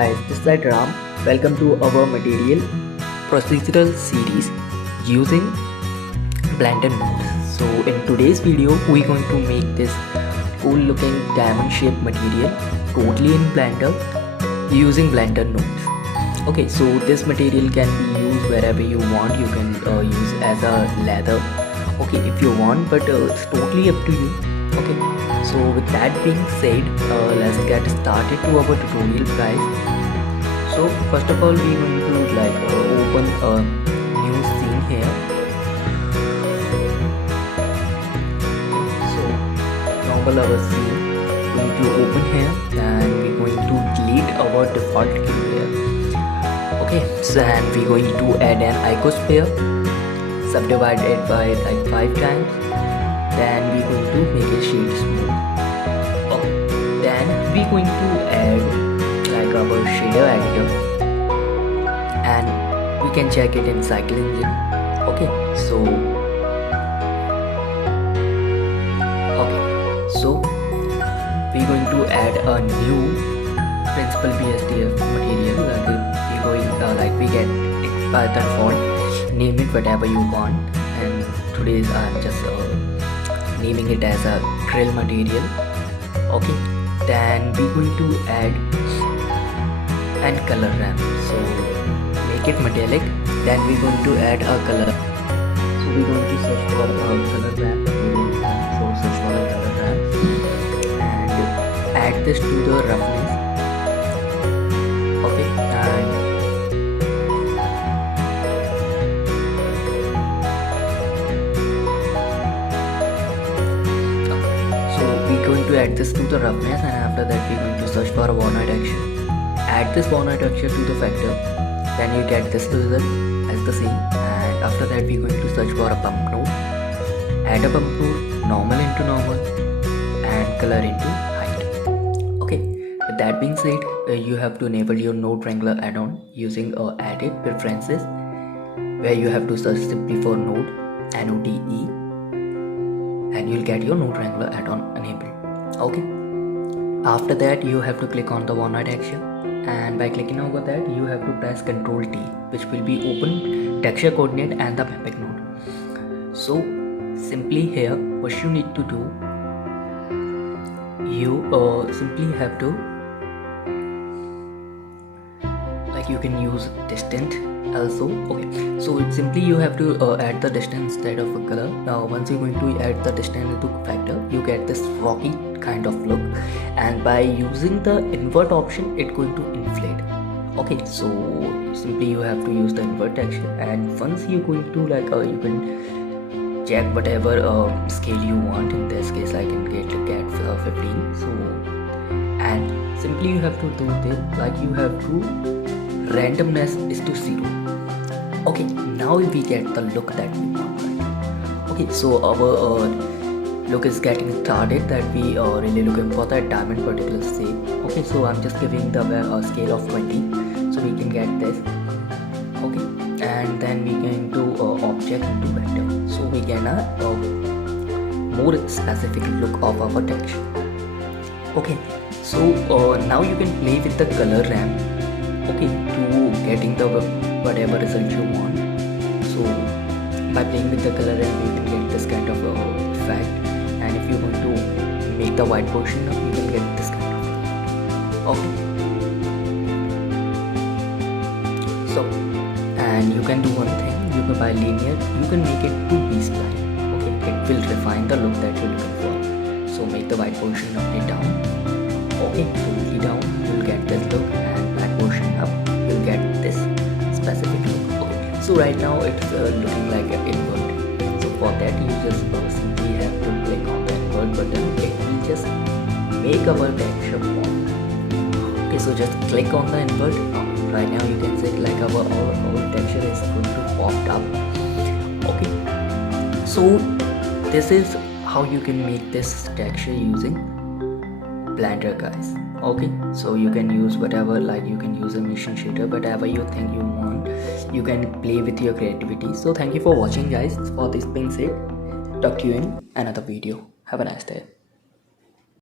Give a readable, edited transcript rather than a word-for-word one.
guys, this is Ram. Welcome to our material procedural series using Blender nodes. So in today's video we're going to make this cool looking diamond shaped material totally in Blender using Blender nodes. Okay, so this material can be used wherever you want. You can use as a leather, okay, if you want, but it's totally up to you. Okay, so with that being said, let's get started to our tutorial guys. So first of all we're going to open a new scene here. So normal our scene going to open here, and we're going to delete our default cube here. Okay, so and we're going to add an icosphere, subdivide it by like 5 times. Then we're going to make it shade smooth. Okay, then we're going to add like our shader editor, and we can check it in Cycle Engine. Okay, so we're going to add a new principal BSDF material. We get it by the font, name it whatever you want, and today's I'm just naming it as a drill material. Okay, then we're going to add and color ramp, so make it metallic. Then we're going to add a color, so we're going to search for a color ramp. So search for a color ramp and add this to the roughness. Okay, and we're going to add this to the roughness, and after that we're going to search for a Voronoi texture. Add this Voronoi texture to the factor, then you get this result as the same. And after that we're going to search for a bump node. Add a bump node, normal into normal, and color into height. Okay, with that being said, you have to enable your Node Wrangler add-on using Edit Preferences, where you have to search simply for Node, N-O-D-E, and you'll get your Node Wrangler add-on enabled. Okay, after that you have to click on the Voronoi texture, and by clicking over that you have to press Ctrl T, which will be open texture coordinate and the mapping node. So simply here what you need to do, you simply have to you can use distance also. Okay, so it's simply you have to add the distance instead of a color. Now once you're going to add the distance into factor, you get this rocky kind of look, and by using the invert option it's going to inflate. Okay, so simply you have to use the invert texture, and once you're going to you can check whatever scale you want. In this case I can get 15. So and simply you have to do this, you have to randomness is to 0. Okay, now we get the look that we want, right? Okay, so our look is getting started, that we are really looking for that diamond particular shape. Okay, so I'm just giving the scale of 20, so we can get this. Okay, and then we can do object into vector, so we get a more specific look of our texture. Okay, so now you can play with the color ramp, okay, to getting the whatever result you want. So by playing with the color ramp you can get this kind of effect, and if you want to make the white portion up, you can get this kind of. Okay, so and you can do one thing, you can by linear you can make it to B-spline. Okay, it will refine the look that you're looking for. So make the white portion up and down. Okay, totally down you'll get this look, and black portion up you'll get this specific look. Okay, so right now it's looking like an invert. So for that you just simply have to click on the invert button. It will just make our texture pop. Okay, so just click on the invert. Right now you can see our texture is going to pop up. Okay, so this is how you can make this texture using Blender guys. Okay, so you can use whatever, you can use a motion shader, whatever you think you want, you can play with your creativity. So thank you for watching guys. For this being said, talk to you in another video. Have a nice day.